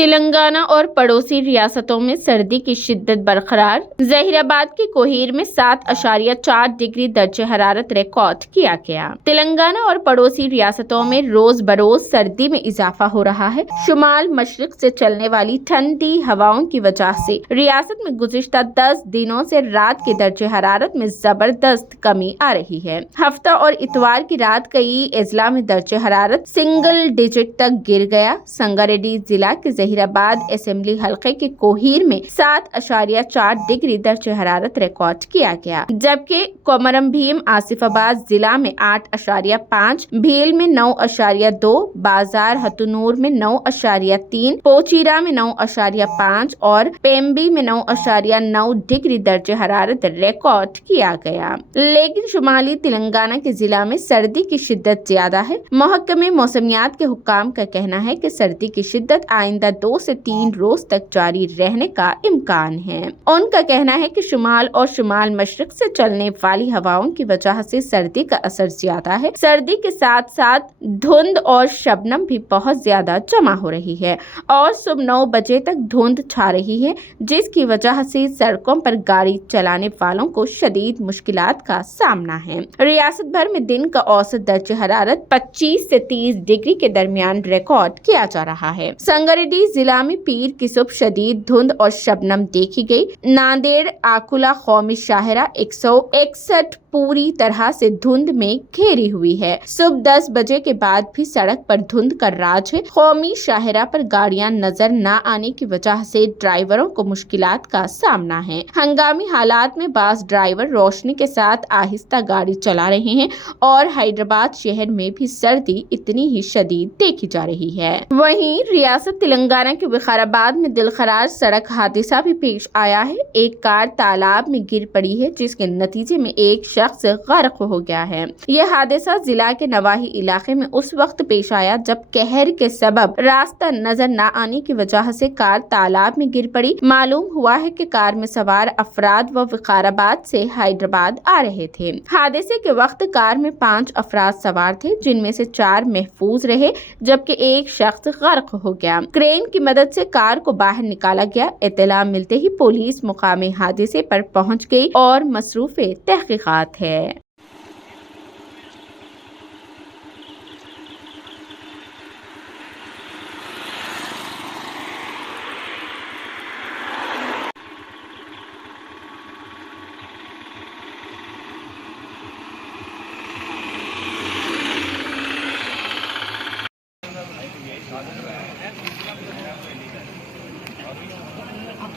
تلنگانہ اور پڑوسی ریاستوں میں سردی کی شدت برقرار۔ ظہیر آباد کے کوہیر میں 7.4 ڈگری درجہ حرارت ریکارڈ کیا گیا۔ تلنگانہ اور پڑوسی ریاستوں میں روز بروز سردی میں اضافہ ہو رہا ہے۔ شمال مشرق سے چلنے والی ٹھنڈی ہواؤں کی وجہ سے ریاست میں گزشتہ 10 دنوں سے رات کے درجہ حرارت میں زبردست کمی آ رہی ہے۔ ہفتہ اور اتوار کی رات کئی اضلاع میں درجہ حرارت سنگل ڈیجٹ تک گر گیا۔ سنگاریڈی ضلع کے ظہیر آباد اسمبلی حلقے کے کوہیر میں 7.4 ڈگری درجہ حرارت ریکارڈ کیا گیا، جبکہ کومرم بھیم آصف آباد ضلع میں 8.5، بھیل میں 9.2، بازار ہتنور میں 9.3، پوچیرا میں 9.5 اور پیمبی میں 9.9 ڈگری درجہ حرارت ریکارڈ کیا گیا۔ لیکن شمالی تلنگانہ کے ضلع میں سردی کی شدت زیادہ ہے۔ محکمہ موسمیات کے حکام کا کہنا ہے کہ سردی کی شدت آئندہ 2 سے 3 روز تک جاری رہنے کا امکان ہے۔ ان کا کہنا ہے کہ شمال اور شمال مشرق سے چلنے والی ہواؤں کی وجہ سے سردی کا اثر زیادہ ہے۔ سردی کے ساتھ ساتھ دھند اور شبنم بھی بہت زیادہ جمع ہو رہی ہے اور صبح 9 بجے تک دھند چھا رہی ہے، جس کی وجہ سے سڑکوں پر گاڑی چلانے والوں کو شدید مشکلات کا سامنا ہے۔ ریاست بھر میں دن کا اوسط درجہ حرارت 25 سے 30 ڈگری کے درمیان ریکارڈ کیا جا رہا ہے۔ سنگاریڈی ضلع میں پیر کی صبح شدید دھند اور شبنم دیکھی گئی۔ ناندیڑ آکولہ قومی شاہراہ 161 پوری طرح سے دھند میں گھیری ہوئی ہے۔ صبح 10 بجے کے بعد بھی سڑک پر دھند کا راج ہے۔ قومی شاہراہ پر گاڑیاں نظر نہ آنے کی وجہ سے ڈرائیوروں کو مشکلات کا سامنا ہے۔ ہنگامی حالات میں بعض ڈرائیور روشنی کے ساتھ آہستہ گاڑی چلا رہے ہیں اور حیدرآباد شہر میں بھی سردی اتنی ہی شدید دیکھی جا رہی ہے۔ وہیں ریاست تلنگانہ کے وقارآباد میں دلخراش سڑک حادثہ بھی پیش آیا ہے۔ ایک کار تالاب میں گر پڑی ہے، جس کے نتیجے میں ایک شخص غرق ہو گیا ہے۔ یہ حادثہ ضلع کے نواحی علاقے میں اس وقت پیش آیا جب قہر کے سبب راستہ نظر نہ آنے کی وجہ سے کار تالاب میں گر پڑی۔ معلوم ہوا ہے کہ کار میں سوار افراد وقارآباد سے حیدرآباد آ رہے تھے۔ حادثے کے وقت کار میں 5 افراد سوار تھے، جن میں سے 4 محفوظ رہے جبکہ ایک شخص غرق ہو گیا۔ کرین کی مدد سے کار کو باہر نکالا گیا۔ اطلاع ملتے ہی پولیس مقامی حادثے پر پہنچ گئی اور مصروف تحقیقات ہے۔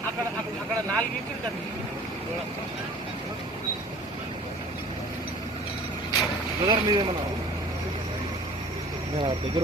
అక్కడ 4 ఇంచులు కదా బ్రదర్ మీదేమన్నా దగ్గర